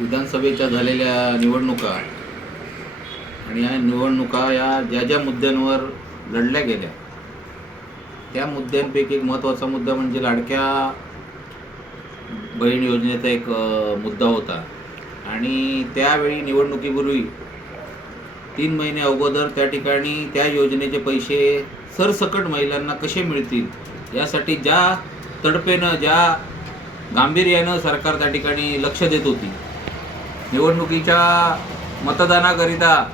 विधानसभेच्या झालेल्या निवडणुका आणि या निवडणुका या ज्या ज्या मुद्द्यांवर लढल्या गेल्या त्या मुद्द्यांपैकी एक महत्त्वाचा मुद्दा म्हणजे लाडक्या बहीण योजनेचा एक मुद्दा होता. आणि त्यावेळी निवडणुकीपूर्वी तीन महिने अगोदर त्या ठिकाणी त्या योजनेचे पैसे सरसकट महिलांना कसे मिळतील यासाठी ज्या तडपेनं ज्या गांभीर्यानं सरकार त्या ठिकाणी लक्ष देत होती निवडणुकीच्या मतदानाकरिता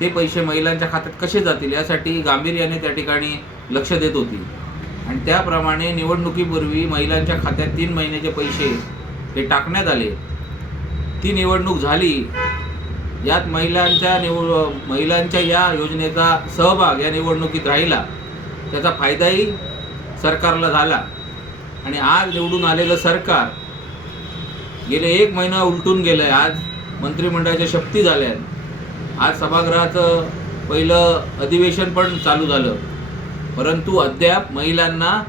ते पैसे महिलांच्या खात्यात कसे जातील यासाठी गांभीर्याने त्या ठिकाणी लक्ष देत होती. आणि त्याप्रमाणे निवडणुकीपूर्वी महिलांच्या खात्यात तीन महिन्याचे पैसे हे टाकण्यात आले. ती निवडणूक झाली. यात महिलांच्या निवड महिलांच्या या योजनेचा सहभाग या निवडणुकीत राहिला. त्याचा फायदाही सरकारला झाला. आणि आज निवडून आलेलं सरकार गेले एक महिना उलटून गेलं आहे आज मंत्रिमंडळाच्या शक्ती झाल्या आहेत आज सभागृहाचं पहिलं अधिवेशन पण चालू झालं. परंतु अद्याप महिलांना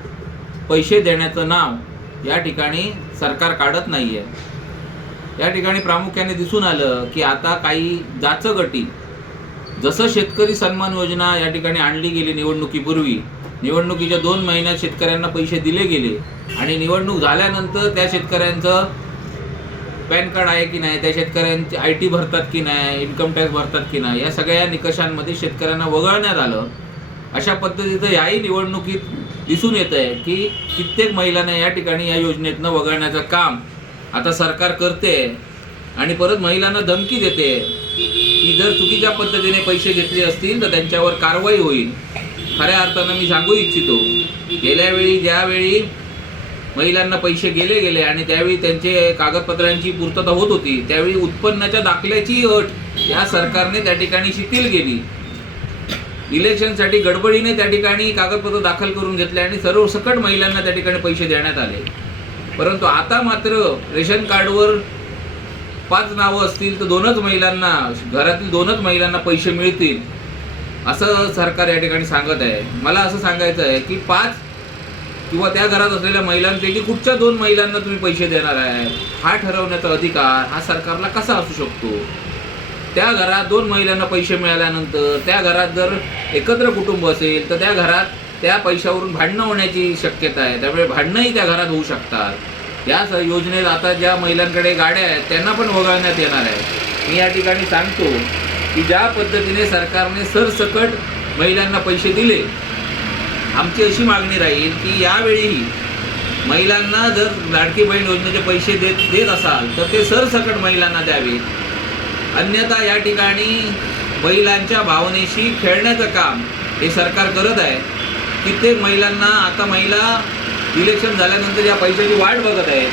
पैसे देण्याचं नाव या ठिकाणी सरकार काढत नाही आहे या ठिकाणी प्रामुख्याने दिसून आलं की आता काही जाचगटी जसं शेतकरी सन्मान योजना या ठिकाणी आणली गेली निवडणुकीपूर्वी निवडणुकीच्या दोन महिन्यात शेतकऱ्यांना पैसे दिले गेले आणि निवडणूक झाल्यानंतर त्या शेतकऱ्यांचं पॅन कार्ड आहे की नाही त्या शेतकऱ्यांचे आय टी भरतात की नाही इन्कम टॅक्स भरतात की नाही या सगळ्या निकषांमध्ये शेतकऱ्यांना वगळण्यात आलं. अशा पद्धतीचं याही निवडणुकीत दिसून येत आहे की कित्येक महिलांना या ठिकाणी या योजनेतनं वगळण्याचं काम आता सरकार करते आणि परत महिलांना धमकी देते. की जर चुकीच्या पद्धतीने पैसे घेतले असतील तर त्यांच्यावर कारवाई होईल. खऱ्या अर्थानं मी सांगू इच्छितो गेल्या वेळी ज्यावेळी महिलांना पैसे गेले गेले आणि त्यावेळी त्यांचे कागदपत्रांची पूर्तता होत होती. त्यावेळी उत्पन्नाच्या दाखल्याची अट या सरकारने त्या ठिकाणी शिथिल केली. इलेक्शनसाठी गडबडीने त्या ठिकाणी कागदपत्र दाखल करून घेतले आणि सर्व सकट महिलांना त्या ठिकाणी पैसे देण्यात आले. परंतु आता मात्र रेशन कार्डवर पाच नावं असतील तर दोनच महिलांना घरातील दोनच महिलांना पैसे मिळतील असं सरकार या ठिकाणी सांगत आहे. मला असं सांगायचं आहे की पाच किंवा त्या घरात असलेल्या महिलांपैकी कुठच्या दोन महिलांना तुम्ही पैसे देणार आहे? हा ठरवण्याचा अधिकार हा सरकारला कसा असू शकतो? त्या घरात दोन महिलांना पैसे मिळाल्यानंतर त्या घरात जर एकत्र कुटुंब असेल तर त्या घरात त्या पैशावरून भांडणं होण्याची शक्यता आहे. त्यामुळे भांडणंही त्या घरात होऊ शकतात. या स- योजनेत आता ज्या महिलांकडे गाड्या आहेत त्यांना पण वगळण्यात येणार आहे. मी या ठिकाणी सांगतो की ज्या पद्धतीने सरकारने सरसकट महिलांना पैसे दिले आमची अशी मागणी राहील की यावेळीही महिलांना जर लाडकी बहीण योजनेचे पैसे देत देत असाल तर ते सरसकट महिलांना द्यावे अन्यथा या ठिकाणी महिलांच्या भावनेशी खेळण्याचं काम हे सरकार करत आहे. कित्येक महिलांना आता महिला इलेक्शन झाल्यानंतर या पैशाची वाट बघत आहेत.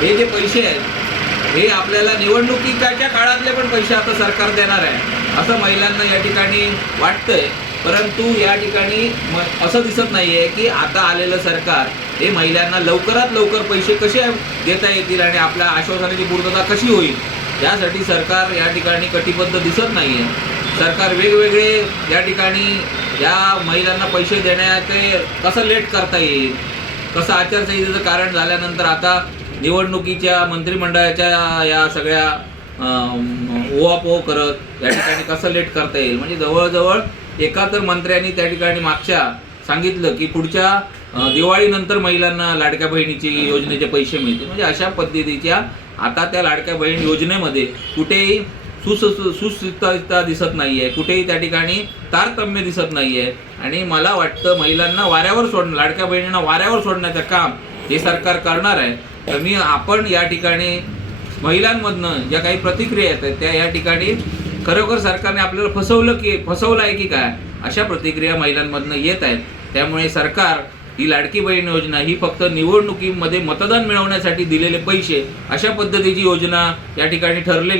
हे जे पैसे आहेत हे आपल्याला निवडणुकीच्या काळातले पण पैसे आता सरकार देणार आहे. असं महिलांना या ठिकाणी वाटतंय. परंतु या ठिकाणी असं दिसत नाही आहे की आता आलेलं सरकार हे महिलांना लवकरात लवकर पैसे कसे देता येतील आणि आपल्या आश्वासनाची पूर्तता कशी होईल? यासाठी सरकार या ठिकाणी कटिबद्ध दिसत नाही आहे सरकार वेगवेगळे या ठिकाणी या महिलांना पैसे देण्याचे कसं लेट करता येईल? कसं आचारसंहितेचं कारण झाल्यानंतर आता निवडणुकीच्या मंत्रिमंडळाच्या या सगळ्या ओवापोह करत या ठिकाणी कसं लेट करता येईल? म्हणजे जवळजवळ एका तर मंत्र्यांनी त्या ठिकाणी मागच्या सांगितलं की पुढच्या दिवाळीनंतर महिलांना लाडक्या बहिणीची योजनेचे पैसे मिळतील. म्हणजे अशा पद्धतीच्या आता त्या लाडक्या बहीण योजनेमध्ये कुठेही सुस सुस्थिरता दिसत नाही आहे कुठेही त्या ठिकाणी तारतम्य दिसत नाही आहे आणि मला वाटतं महिलांना वाऱ्यावर सोडणं लाडक्या बहिणींना वाऱ्यावर सोडण्याचं काम हे सरकार करणार आहे. तर मी आपण या ठिकाणी महिलांमधनं ज्या काही प्रतिक्रिया येत आहेत त्या या ठिकाणी खरोखर सरकारने आपल्याला फसवलं की फसवलं आहे की काय? अशा प्रतिक्रिया महिलांमधनं येत आहेत. त्यामुळे सरकार ही लाडकी बहीण योजना ही फक्त निवडणुकीमध्ये मतदान मिळवण्यासाठी दिलेले पैसे अशा पद्धतीची योजना या ठिकाणी ठरलेली